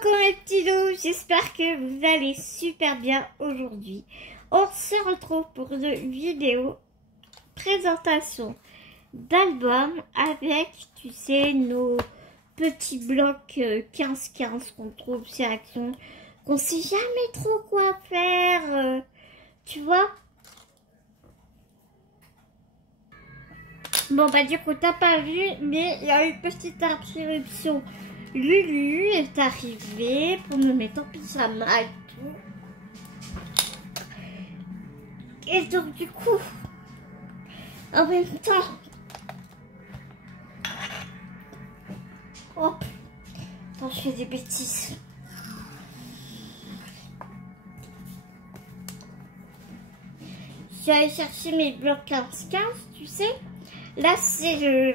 Coucou mes petits loups, j'espère que vous allez super bien aujourd'hui. On se retrouve pour une vidéo présentation d'album avec, tu sais, nos petits blocs 15-15 qu'on trouve chez Action, qu'on sait jamais trop quoi faire, tu vois. Bon bah du coup t'as pas vu, mais il y a une petite interruption. Lulu est arrivée pour me mettre en pyjama et tout. Et donc du coup, en même temps, hop, attends, je fais des bêtises. Je suis allée chercher mes blocs 15-15, tu sais. Là c'est le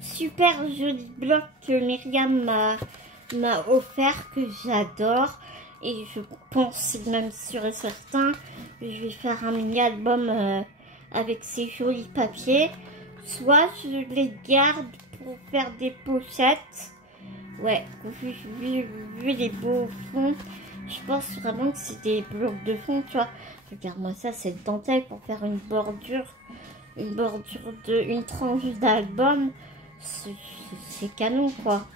super joli bloc que Myriam m'a offert, que j'adore. Et je pense, même sûr et certain, je vais faire un mini album avec ces jolis papiers. Soit je les garde pour faire des pochettes. Ouais, vu les beaux fonds, je pense vraiment que c'est des blocs de fond, tu vois. Regarde-moi ça, cette dentelle pour faire une bordure une tranche d'album. C'est canon, quoi.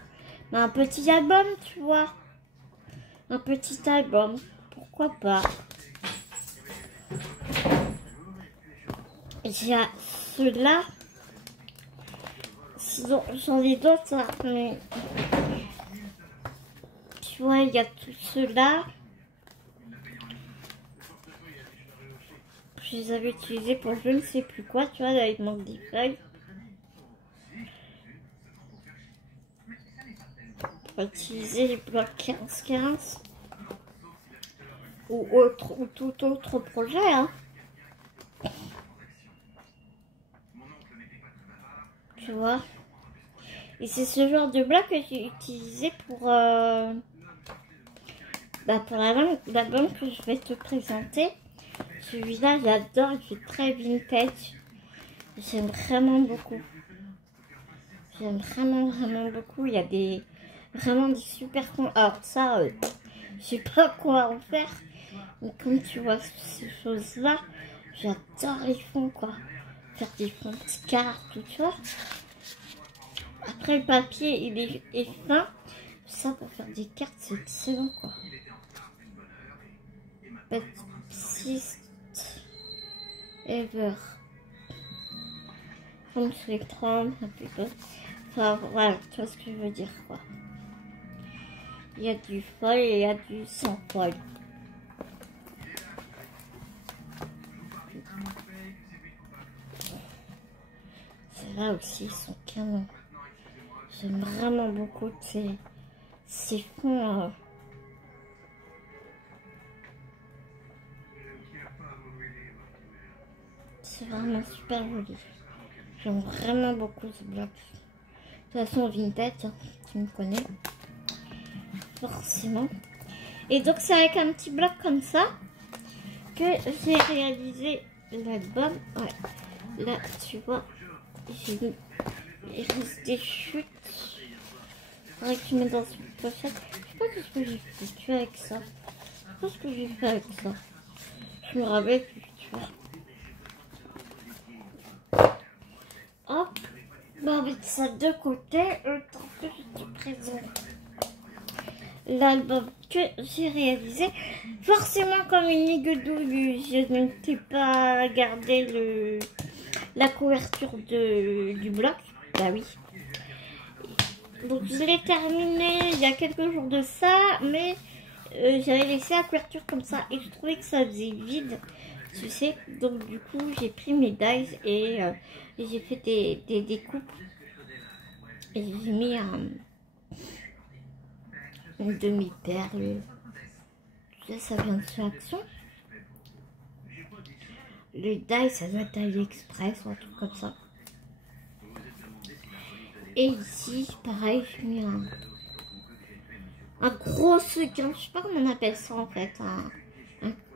Mais un petit album, tu vois. Un petit album, pourquoi pas. Il y a ceux-là. Sinon, j'en ai d'autres, hein, mais tu vois, il y a tous ceux-là. Je les avais utilisés pour je ne sais plus quoi, tu vois, là il manque des feuilles. On va utiliser les blocs 15-15 ou tout autre projet, hein. Tu vois. Et c'est ce genre de bloc que j'ai utilisé pour l'album que je vais te présenter. Celui-là, j'adore, il fait très vintage. J'aime vraiment beaucoup. J'aime vraiment beaucoup. Il y a vraiment des super fonds. Alors ça, je sais pas quoi en faire. Mais comme tu vois ces choses-là, j'adore les fonds, quoi. Faire des fonds de cartes, tout, tu vois. Après, le papier, il est fin. Ça, pour faire des cartes, c'est excellent, quoi. Baptiste Ever. Comme sur l'écran, un peu. Enfin, voilà, tu vois ce que je veux dire, quoi. Il y a du foil et il y a du sans foil. Ceux-là aussi, ils sont canons. J'aime vraiment beaucoup ces fonds. C'est vraiment super joli. J'aime vraiment beaucoup ce bloc. De toute façon, vintage, hein, tu me connais. Forcément. Et donc, c'est avec un petit bloc comme ça que j'ai réalisé l'album. Ouais. Là, tu vois, il reste des chutes. Il faudrait que je mette dans une pochette. Je sais pas ce que j'ai fait avec ça. Je sais pas ce que j'ai fait avec ça. Je me rappelle plus, tu vois. Hop. Bon, on va mettre ça de côté. Le temps que je te présente l'album que j'ai réalisé. Forcément, comme une niguedouille, je ne t'ai pas gardé la couverture du bloc. Bah oui. Donc je l'ai terminé il y a quelques jours de ça, mais j'avais laissé la couverture comme ça et je trouvais que ça faisait vide, tu sais. Donc du coup j'ai pris mes dies et j'ai fait des découpes et j'ai mis une demi-perle. Ça vient de chez Action. Le die, ça doit être AliExpress ou un truc comme ça. Et ici, pareil, j'ai mis un gros sequin. Je sais pas comment on appelle ça en fait.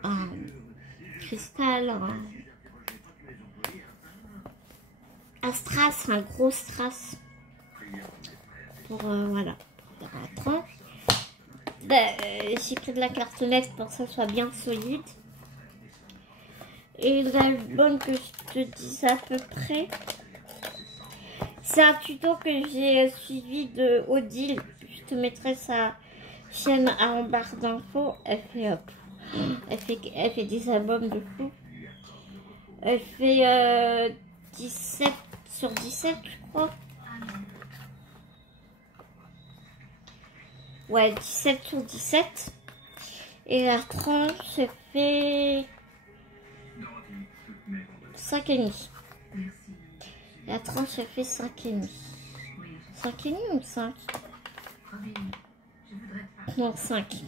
Un cristal. Un strass, un gros strass. Pour, voilà, pour faire la tranche. J'ai pris de la cartonnette pour que ça soit bien solide. Et l'album que je te dis à peu près, c'est un tuto que j'ai suivi de Odile. Je te mettrai sa chaîne en barre d'infos. Elle fait des albums de fou. Elle fait 17 sur 17, je crois. Ouais, 17 sur 17. Et la tranche fait 5,5. La tranche fait 5,5. 5,5 ou 5? Non, 5.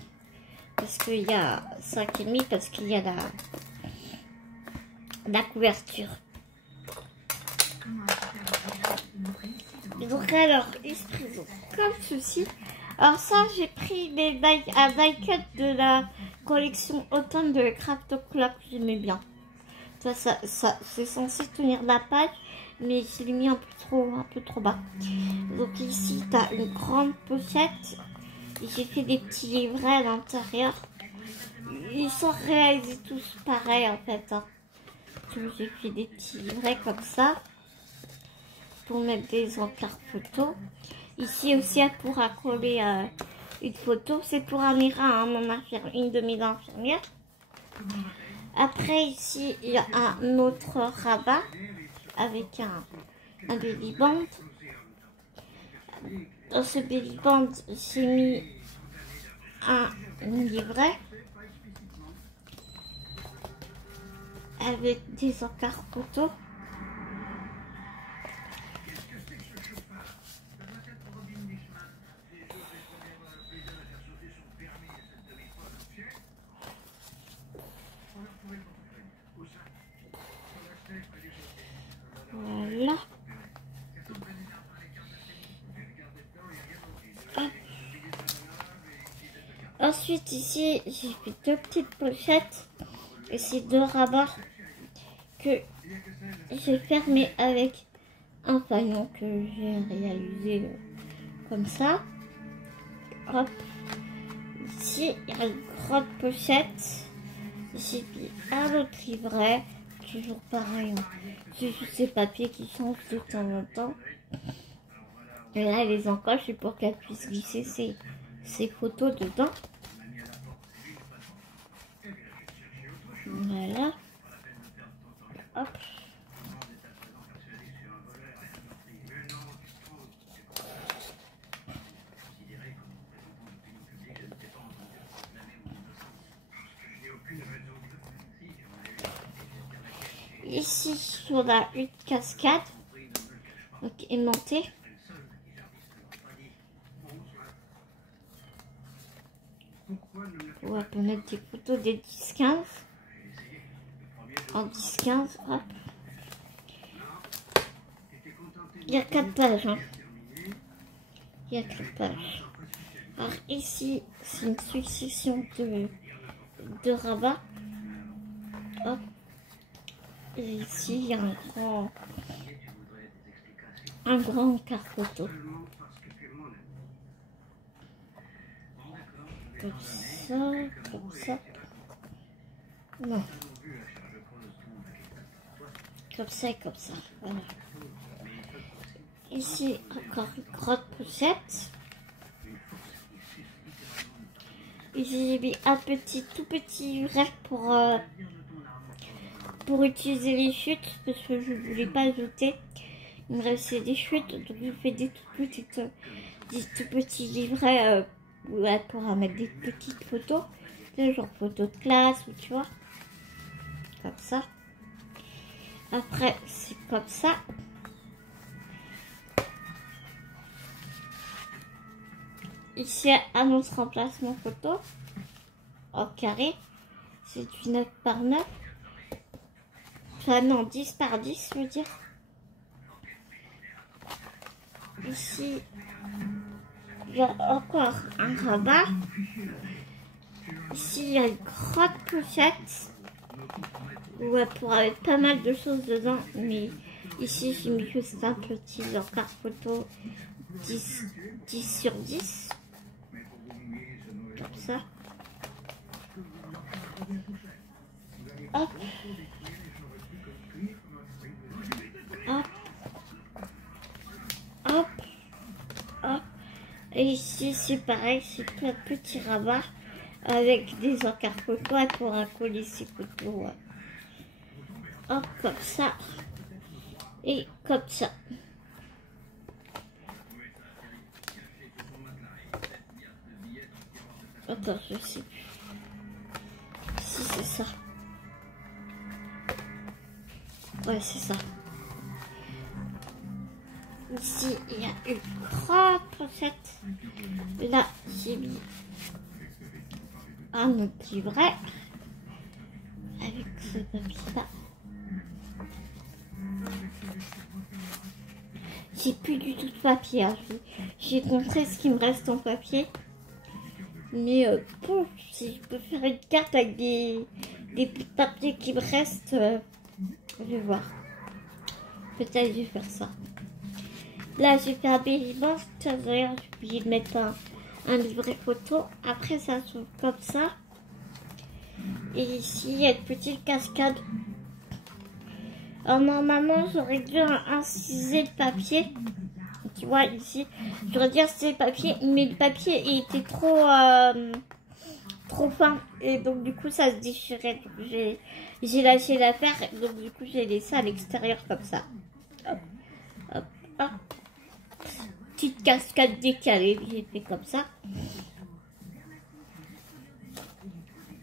Parce qu'il y a 5,5 parce qu'il y a la couverture. Et donc alors, ils se présentent comme ceci. Alors ça, j'ai pris des die cut de la collection automne de Craft Club que j'aimais bien. Ça c'est censé tenir la page, mais je l'ai mis un peu trop bas. Donc ici, tu as une grande pochette. J'ai fait des petits livrets à l'intérieur. Ils sont réalisés tous pareils en fait. Hein. J'ai fait des petits livrets comme ça pour mettre des encarts photos. Ici aussi, elle pourra coller une photo. C'est pour Amira, hein, une de mes infirmières. Après, ici, il y a un autre rabat avec un baby band. Dans ce baby band, j'ai mis un livret avec des encarts photos. Voilà. Hop. Ensuite, ici, j'ai fait deux petites pochettes. Et c'est deux rabats que j'ai fermés avec un faillon que j'ai réalisé comme ça. Hop. Ici, il y a une grande pochette. J'ai mis un autre livret. Toujours pareil. C'est juste ces papiers qui changent de temps en temps. Et là, les encoches, c'est pour qu'elle puisse glisser ses photos dedans. Voilà. Hop. Ici, on a une cascade, donc aimantée. On peut mettre des photos des 10-15. En 10-15, hop. Il y a 4 pages. Hein. Il y a 4 pages. Alors ici, c'est une succession de rabats. Hop. Et ici, il y a un grand encart photo. Comme ça, comme ça. Non. Comme ça et comme ça. Voilà. Ici, encore une grande pochette. Ici, j'ai mis un tout petit rack pour utiliser les chutes parce que je ne voulais pas ajouter. Il me restait des chutes, donc je fais des tout petits livrets où elle pourra mettre des petites photos, genre photos de classe ou tu vois, comme ça. Après, c'est comme ça. Ici, annonce remplacement photo en carré. C'est du 9 par 9. Enfin non, 10 par 10, je veux dire. Ici, il y a encore un rabat. Ici, il y a une grande pochette où elle pourra mettre pas mal de choses dedans. Mais ici, j'ai mis juste un petit encart photo 10 sur 10. comme ça. Hop. Hop. Hop. Hop. Et ici, c'est pareil, c'est plein de petits rabats avec des encarts photo pour un coller ses photos. Hop, comme ça. Et comme ça. Attends, je sais plus. Si c'est ça. Ouais, c'est ça. Ici, il y a une grande pochette. Là, j'ai mis un autre livret avec ce papier-là. J'ai plus du tout de papier. Hein. J'ai compté ce qui me reste en papier. Mais bon, si je peux faire une carte avec des papiers qui me restent, je vais voir. Peut-être je vais faire ça. Là, j'ai fait un billiband. D'ailleurs, j'ai oublié de mettre un livret photo. Après, ça s'ouvre comme ça. Et ici, il y a une petite cascade. Alors, normalement, j'aurais dû inciser le papier. Tu vois, ici, j'aurais dû inciser le papier. Mais le papier il était trop fin. Et donc, du coup, ça se déchirait. J'ai lâché l'affaire. Donc, du coup, j'ai laissé à l'extérieur comme ça. Hop, hop, hop. Petite cascade décalée, j'ai fait comme ça.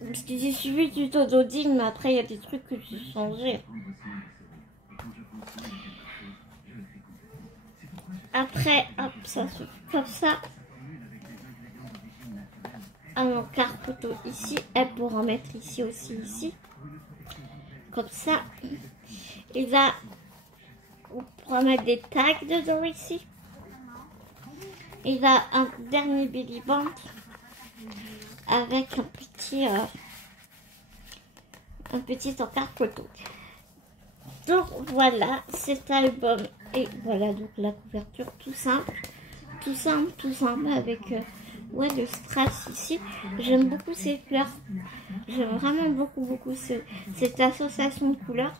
Parce que j'ai suivi le tuto d'Odile, mais après il y a des trucs que j'ai changé. Après, hop, ça se fait comme ça. Un encart photo ici, elle pourra en mettre ici aussi, ici. Comme ça. Et là, on pourra mettre des tags dedans ici. Et là, un dernier billiband avec un petit encart photo. Donc voilà, cet album. Et voilà donc la couverture, tout simple. Tout simple, tout simple avec ouais, le strass ici. J'aime beaucoup ces fleurs. J'aime vraiment beaucoup cette association de couleurs.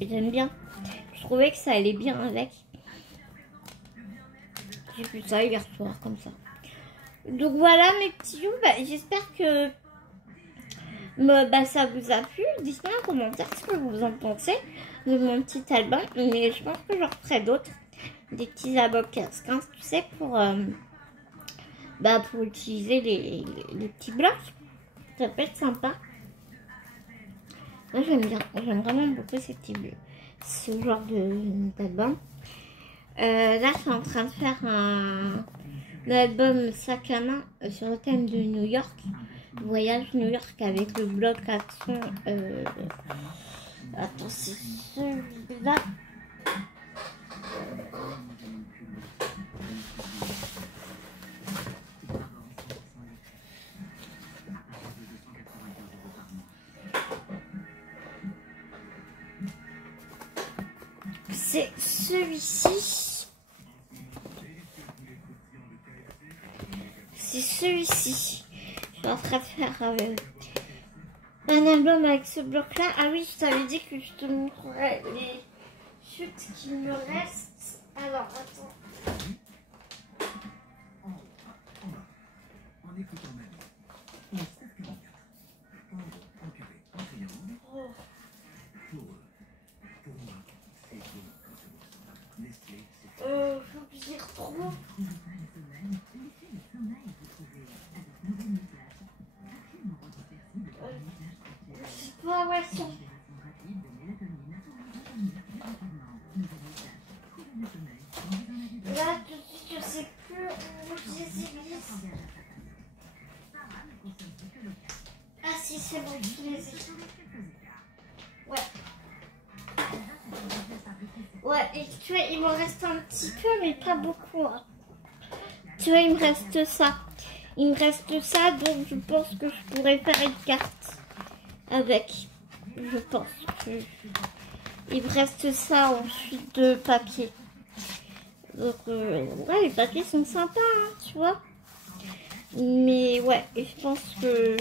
J'aime bien. Je trouvais que ça allait bien avec. J'ai vu ça hier soir comme ça. Donc voilà mes petits loups, j'espère que ça vous a plu. Dites-moi en commentaire ce que vous en pensez de mon petit album. Mais je pense que j'en ferai d'autres. Des petits albums 15-15, tu sais, pour utiliser les petits blocs. Ça peut être sympa. Moi j'aime bien, j'aime vraiment beaucoup ce genre d'album. Là je suis en train de faire un album sac à main sur le thème de New York. Voyage New York avec le bloc action. Attends, c'est celui-là. C'est celui-ci. C'est celui-ci. Je suis en train de faire un album avec ce bloc-là. Ah oui, je t'avais dit que je te montrerais les chutes qui me restent. Alors, attends. Faut que j'y retrouve. Je sais pas où elles sont. Là, tout de suite, je sais plus où je les ai mises. Ah si, c'est bon, je les ai. Ouais. Ouais, et tu vois, il me reste un petit peu, mais pas beaucoup. Hein. Tu vois, il me reste ça. Il me reste ça, donc je pense que je pourrais faire une carte avec. Je pense que... Il me reste ça ensuite de papier. Donc, ouais, les papiers sont sympas, hein, tu vois. Mais ouais, et je pense que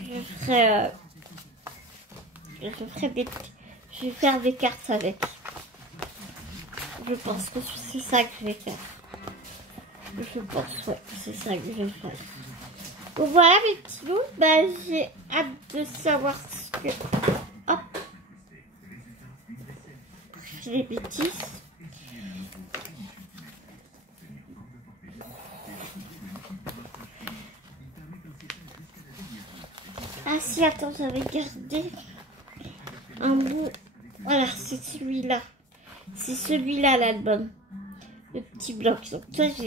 je vais faire des cartes avec. Je pense que c'est ça que je vais faire. Je pense, ouais, c'est ça que je vais faire. Donc voilà mes petits loups, bah, j'ai hâte de savoir ce que... Hop, j'ai les bêtises. Ah si, attends, j'avais gardé un bout. Voilà, c'est celui-là. C'est celui-là l'album. Le petit bloc. Donc ça, je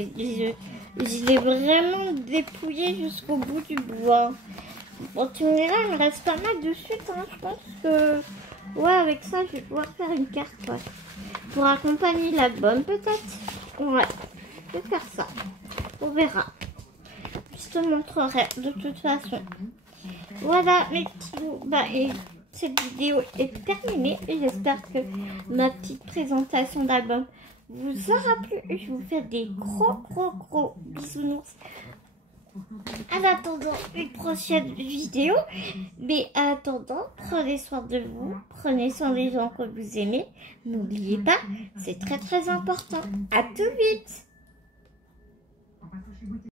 l'ai vraiment dépouillé jusqu'au bout du bois. Bon, tu me diras, il me reste pas mal de suite. Hein. Je pense que... Ouais, avec ça, je vais pouvoir faire une carte. Ouais. Pour accompagner l'album, peut-être. Ouais, je vais faire ça. On verra. Je te montrerai de toute façon. Voilà mes petits loups. Bah, et cette vidéo est terminée. Et j'espère que ma petite présentation d'album vous aura plu. Je vous fais des gros bisounours. En attendant une prochaine vidéo. Mais en attendant, prenez soin de vous. Prenez soin des gens que vous aimez. N'oubliez pas, c'est très important. À tout vite.